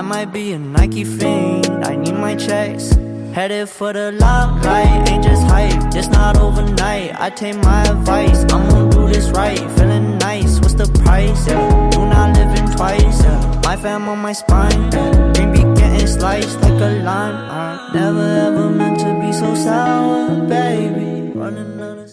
I might be a Nike fiend, I need my checks. Headed for the limelight, ain't just hype, just not overnight. I take my advice, I'm gonna do this right. Feeling nice, what's the price? Yeah, do not live in twice. Yeah, my fam on my spine, yeah. Green be getting sliced like a lime. Never ever meant to be so sour, baby. Running out of